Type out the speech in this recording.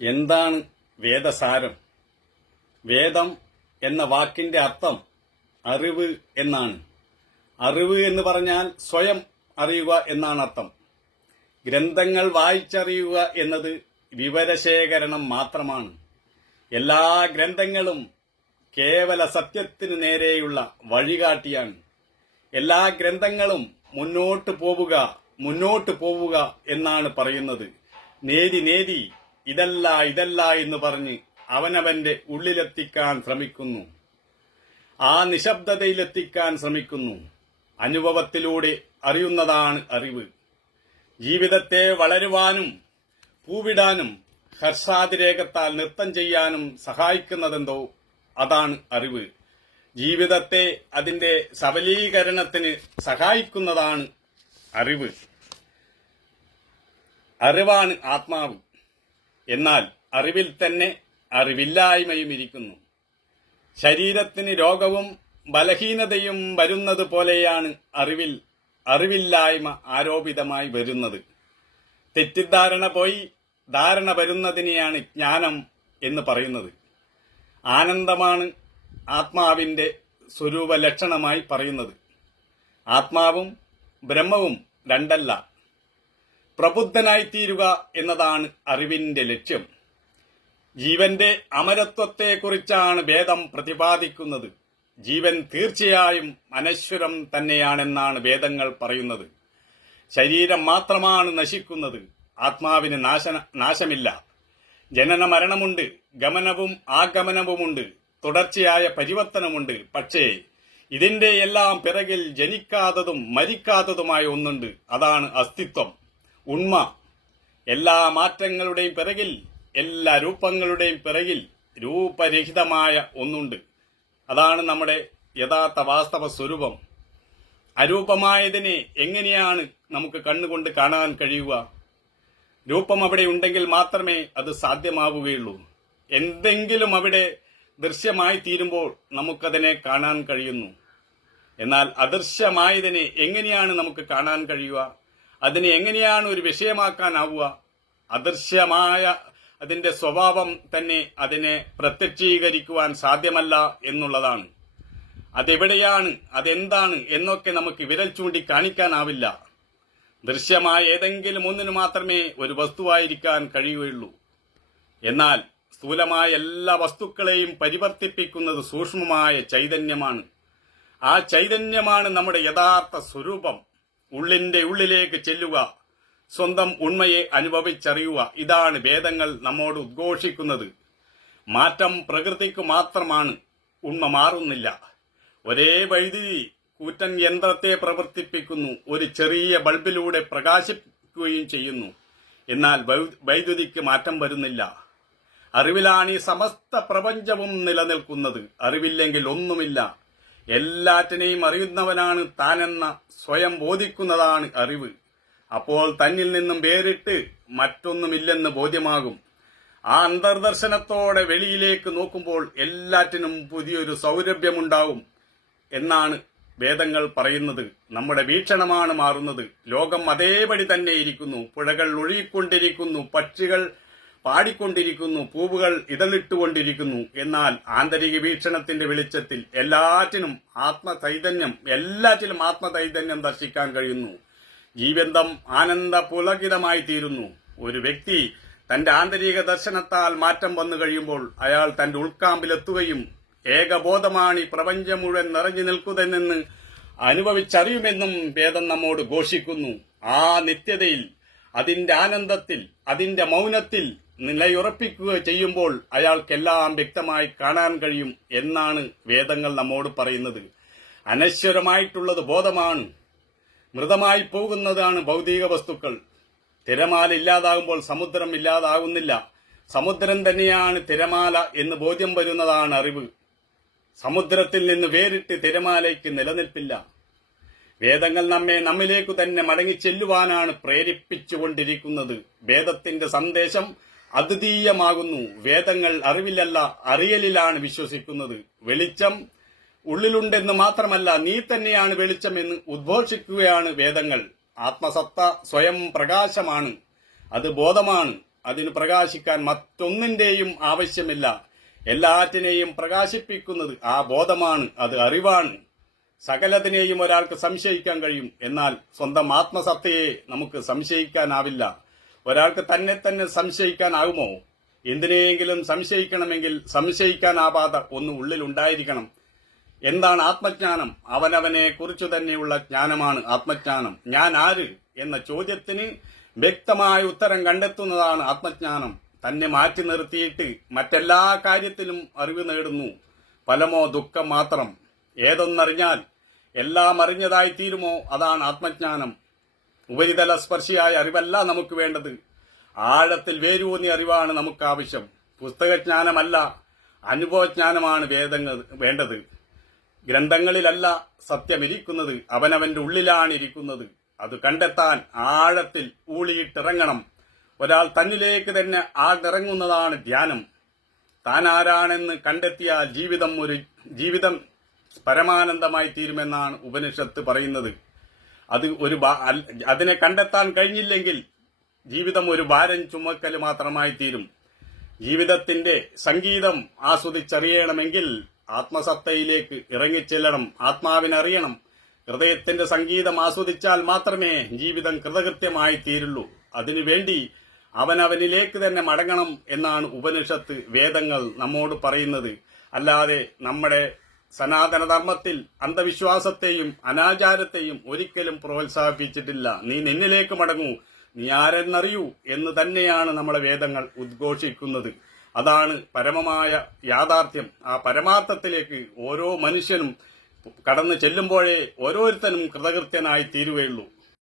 എന്താണ് വേദസാരം? വേദം എന്ന വാക്കിന്റെ അർത്ഥം അറിവ് എന്നാണ്. അറിവ് എന്ന് പറഞ്ഞാൽ സ്വയം അറിയുക എന്നാണ് അർത്ഥം. ഗ്രന്ഥങ്ങൾ വായിച്ചറിയുക എന്നത് വിവരശേഖരണം മാത്രമാണ്. എല്ലാ ഗ്രന്ഥങ്ങളും കേവല സത്യത്തിനു നേരെയുള്ള വഴികാട്ടിയാണ്. എല്ലാ ഗ്രന്ഥങ്ങളും മുന്നോട്ട് പോവുക എന്നാണ് പറയുന്നത്. നേതി ഇതല്ല എന്ന് പറഞ്ഞ് അവനവന്റെ ഉള്ളിലെത്തിക്കാൻ ശ്രമിക്കുന്നു. ആ നിശബ്ദതയിലെത്തിക്കാൻ ശ്രമിക്കുന്നു. അനുഭവത്തിലൂടെ അറിയുന്നതാണ് അറിവ്. ജീവിതത്തെ വളരുവാനും പൂവിടാനും ഹർഷാതിരേകത്താൽ നൃത്തം ചെയ്യാനും സഹായിക്കുന്നതെന്തോ അതാണ് അറിവ്. ജീവിതത്തെ അതിന്റെ സബലീകരണത്തിന് സഹായിക്കുന്നതാണ് അറിവ്. അറിവാണ് ആത്മാവ്. എന്നാൽ അറിവിൽ തന്നെ അറിവില്ലായ്മയും ഇരിക്കുന്നു. ശരീരത്തിന് രോഗവും ബലഹീനതയും വരുന്നത് പോലെയാണ് അറിവില്ലായ്മ ആരോപിതമായി വരുന്നത്. തെറ്റിദ്ധാരണ പോയി ധാരണ വരുന്നതിനെയാണ് ജ്ഞാനം എന്ന് പറയുന്നത്. ആനന്ദമാണ് ആത്മാവിന്റെ സ്വരൂപ ലക്ഷണമായി പറയുന്നത്. ആത്മാവും ബ്രഹ്മവും രണ്ടല്ല. പ്രബുദ്ധനായിത്തീരുക എന്നതാണ് അറിവിന്റെ ലക്ഷ്യം. ജീവന്റെ അമരത്വത്തെക്കുറിച്ചാണ് വേദം പ്രതിപാദിക്കുന്നത്. ജീവൻ തീർച്ചയായും അനശ്വരം തന്നെയാണെന്നാണ് വേദങ്ങൾ പറയുന്നത്. ശരീരം മാത്രമാണ് നശിക്കുന്നത്. ആത്മാവിന് നാശമില്ല. ജനന മരണമുണ്ട്, ഗമനവും ആഗമനവുമുണ്ട്, തുടർച്ചയായ പരിവർത്തനമുണ്ട്. പക്ഷേ ഇതിന്റെ എല്ലാം പിറകിൽ ജനിക്കാത്തതും മരിക്കാത്തതുമായ ഒന്നുണ്ട്. അതാണ് അസ്തിത്വം, ഉണ്മ. എല്ലാ മാറ്റങ്ങളുടെയും പിറകിൽ, എല്ലാ രൂപങ്ങളുടെയും പിറകിൽ രൂപരഹിതമായ ഒന്നുണ്ട്. അതാണ് നമ്മുടെ യഥാർത്ഥ വാസ്തവ സ്വരൂപം. അരൂപമായതിനെ എങ്ങനെയാണ് നമുക്ക് കണ്ണുകൊണ്ട് കാണാൻ കഴിയുക? രൂപം അവിടെ ഉണ്ടെങ്കിൽ മാത്രമേ അത് സാധ്യമാവുകയുള്ളൂ. എന്തെങ്കിലും അവിടെ ദൃശ്യമായി തീരുമ്പോൾ നമുക്കതിനെ കാണാൻ കഴിയുന്നു. എന്നാൽ അദൃശ്യമായതിനെ എങ്ങനെയാണ് നമുക്ക് കാണാൻ കഴിയുക? അതിനെ എങ്ങനെയാണ് ഒരു വിഷയമാക്കാനാവുക? അദൃശ്യമായ അതിന്റെ സ്വഭാവം തന്നെ അതിനെ പ്രത്യക്ഷീകരിക്കുവാൻ സാധ്യമല്ല എന്നുള്ളതാണ്. അതെവിടെയാണ്, അതെന്താണ് എന്നൊക്കെ നമുക്ക് വിരൽ ചൂണ്ടി കാണിക്കാനാവില്ല. ദൃശ്യമായ ഏതെങ്കിലും ഒന്നിനു മാത്രമേ ഒരു വസ്തുവായിരിക്കാൻ കഴിയുകയുള്ളൂ. എന്നാൽ സ്ഥൂലമായ എല്ലാ വസ്തുക്കളെയും പരിവർത്തിപ്പിക്കുന്നത് സൂക്ഷ്മമായ ചൈതന്യമാണ്. ആ ചൈതന്യമാണ് നമ്മുടെ യഥാർത്ഥ സ്വരൂപം. ഉള്ളിന്റെ ഉള്ളിലേക്ക് ചെല്ലുക, സ്വന്തം ഉണ്മയെ അനുഭവിച്ചറിയുക. ഇതാണ് വേദങ്ങൾ നമ്മോട് ഉദ്ഘോഷിക്കുന്നത്. മാറ്റം പ്രകൃതിക്ക് മാത്രമാണ്. ഉണ്മ മാറുന്നില്ല. ഒരേ വൈദ്യുതി കൂറ്റൻ യന്ത്രത്തെ പ്രവർത്തിപ്പിക്കുന്നു, ഒരു ചെറിയ ബൾബിലൂടെ പ്രകാശിപ്പിക്കുകയും ചെയ്യുന്നു. എന്നാൽ വൈദ്യുതിക്ക് മാറ്റം വരുന്നില്ല. അറിവിലാണ് ഈ സമസ്ത പ്രപഞ്ചവും നിലനിൽക്കുന്നത്. അറിവില്ലെങ്കിൽ ഒന്നുമില്ല. എല്ലാറ്റിനെയും അറിയുന്നവനാണ് താനെന്ന സ്വയം ബോധിക്കുന്നതാണ് അറിവ്. അപ്പോൾ തന്നിൽ നിന്നും വേറിട്ട് മറ്റൊന്നുമില്ലെന്ന് ബോധ്യമാകും. ആ അന്തർദർശനത്തോടെ വെളിയിലേക്ക് നോക്കുമ്പോൾ എല്ലാറ്റിനും പുതിയൊരു സൗരഭ്യമുണ്ടാവും എന്നാണ് വേദങ്ങൾ പറയുന്നത്. നമ്മുടെ വീക്ഷണമാണ് മാറുന്നത്. ലോകം അതേപടി തന്നെ ഇരിക്കുന്നു. പുഴകൾ ഒഴുകിക്കൊണ്ടിരിക്കുന്നു, പക്ഷികൾ പാടിക്കൊണ്ടിരിക്കുന്നു, പൂവുകൾ ഇതളിട്ടുകൊണ്ടിരിക്കുന്നു. എന്നാൽ ആന്തരിക വീക്ഷണത്തിന്റെ വെളിച്ചത്തിൽ എല്ലാറ്റിലും ആത്മചൈതന്യം ദർശിക്കാൻ കഴിയുന്നു. ജീവിതം ആനന്ദ പുലകിതമായി തീരുന്നു. ഒരു വ്യക്തി തന്റെ ആന്തരിക ദർശനത്താൽ മാറ്റം വന്നു കഴിയുമ്പോൾ അയാൾ തന്റെ ഉൾക്കാമ്പിലെത്തുകയും ഏകബോധമാണ് ഈ പ്രപഞ്ചം മുഴുവൻ നിറഞ്ഞു നിൽക്കുന്നതെന്ന് അനുഭവിച്ചറിയുമെന്നും വേദം നമ്മോട് ഘോഷിക്കുന്നു. ആ നിത്യതയിൽ, അതിന്റെ ആനന്ദത്തിൽ, അതിന്റെ മൗനത്തിൽ നിലയുറപ്പിക്കുക ചെയ്യുമ്പോൾ അയാൾക്കെല്ലാം വ്യക്തമായി കാണാൻ കഴിയും എന്നാണ് വേദങ്ങൾ നമ്മോട് പറയുന്നത്. അനശ്വരമായിട്ടുള്ളത് ബോധമാണ്. മൃതമായി പോകുന്നതാണ് ഭൗതിക വസ്തുക്കൾ. തിരമാല ഇല്ലാതാകുമ്പോൾ സമുദ്രം ഇല്ലാതാകുന്നില്ല. സമുദ്രം തന്നെയാണ് തിരമാല എന്ന് ബോധ്യം വരുന്നതാണ് അറിവ്. സമുദ്രത്തിൽ നിന്ന് വേറിട്ട് തിരമാലയ്ക്ക് നിലനിൽപ്പില്ല. വേദങ്ങൾ നമ്മിലേക്കു തന്നെ മടങ്ങിച്ചെല്ലുവാനാണ് പ്രേരിപ്പിച്ചുകൊണ്ടിരിക്കുന്നത്. വേദത്തിന്റെ സന്ദേശം അദ്വിതീയമാകുന്നു. വേദങ്ങൾ അറിവിലല്ല, അറിയലിലാണ് വിശ്വസിക്കുന്നത്. വെളിച്ചം ഉള്ളിലുണ്ടെന്ന് മാത്രമല്ല, നീ തന്നെയാണ് വെളിച്ചമെന്ന് ഉദ്ഘോഷിക്കുകയാണ് വേദങ്ങൾ. ആത്മസത്ത സ്വയം പ്രകാശമാണ്. അത് ബോധമാണ്. അതിന് പ്രകാശിക്കാൻ മറ്റൊന്നിന്റെയും ആവശ്യമില്ല. എല്ലാറ്റിനെയും പ്രകാശിപ്പിക്കുന്നത് ആ ബോധമാണ്, അത് അറിവാണ്. സകലതിനെയും ഒരാൾക്ക് സംശയിക്കാൻ കഴിയും, എന്നാൽ സ്വന്തം ആത്മസത്തയെ നമുക്ക് സംശയിക്കാനാവില്ല. ഒരാൾക്ക് തന്നെ സംശയിക്കാനാകുമോ? എന്തിനെയെങ്കിലും സംശയിക്കണമെങ്കിൽ സംശയിക്കാനാവാതെ ഒന്ന് ഉള്ളിലുണ്ടായിരിക്കണം. എന്താണ് ആത്മജ്ഞാനം? അവനവനെ കുറിച്ചു തന്നെയുള്ള ജ്ഞാനമാണ് ആത്മജ്ഞാനം. ഞാൻ ആര് എന്ന ചോദ്യത്തിന് വ്യക്തമായ ഉത്തരം കണ്ടെത്തുന്നതാണ് ആത്മജ്ഞാനം. തന്നെ മാറ്റി നിർത്തിയിട്ട് മറ്റെല്ലാ കാര്യത്തിലും അറിവ് നേടുന്നു. ഫലമോ ദുഃഖം മാത്രം. ഏതൊന്നറിഞ്ഞാൽ എല്ലാം അറിഞ്ഞതായി തീരുമോ? അതാണ് ആത്മജ്ഞാനം. ഉപരിതല സ്പർശിയായ അറിവല്ല നമുക്ക് വേണ്ടത്. ആഴത്തിൽ വേരൂന്നിയ അറിവാണ് നമുക്ക് ആവശ്യം. പുസ്തകജ്ഞാനമല്ല, അനുഭവജ്ഞാനമാണ് വേണ്ടത്. ഗ്രന്ഥങ്ങളിലല്ല സത്യമിരിക്കുന്നത്, അവനവന്റെ ഉള്ളിലാണ് ഇരിക്കുന്നത്. അത് കണ്ടെത്താൻ ആഴത്തിൽ ഊളിയിട്ടിറങ്ങണം. ഒരാൾ തന്നിലേക്ക് തന്നെ ആഴ്ന്നിറങ്ങുന്നതാണ് ധ്യാനം. താൻ ആരാണെന്ന് കണ്ടെത്തിയാൽ ജീവിതം പരമാനന്ദമായി തീരുമെന്നാണ് ഉപനിഷത്ത് പറയുന്നത്. അതിനെ കണ്ടെത്താൻ കഴിഞ്ഞില്ലെങ്കിൽ ജീവിതം ഒരു ഭാരം ചുമക്കൽ മാത്രമായി തീരും. ജീവിതത്തിന്റെ സംഗീതം ആസ്വദിച്ചറിയണമെങ്കിൽ ആത്മസത്തയിലേക്ക് ഇറങ്ങിച്ചെല്ലണം. ആത്മാവിനറിയണം. ഹൃദയത്തിന്റെ സംഗീതം ആസ്വദിച്ചാൽ മാത്രമേ ജീവിതം കൃതകൃത്യമായി തീരുള്ളൂ. അതിനുവേണ്ടി അവനവനിലേക്ക് തന്നെ മടങ്ങണം എന്നാണ് ഉപനിഷത്ത്, വേദങ്ങൾ നമ്മോട് പറയുന്നത്. അല്ലാതെ നമ്മുടെ സനാതനധർമ്മത്തിൽ അന്ധവിശ്വാസത്തെയും അനാചാരത്തെയും ഒരിക്കലും പ്രോത്സാഹിപ്പിച്ചിട്ടില്ല. നീ നിന്നിലേക്ക് മടങ്ങൂ, നീ ആരെന്നറിയൂ എന്ന് തന്നെയാണ് നമ്മളെ വേദങ്ങൾ ഉദ്ഘോഷിക്കുന്നത്. അതാണ് പരമമായ യാഥാർത്ഥ്യം. ആ പരമാർത്ഥത്തിലേക്ക് ഓരോ മനുഷ്യനും കടന്നു ചെല്ലുമ്പോഴേ ഓരോരുത്തനും കൃതകൃത്യനായി തീരുകയുള്ളൂ.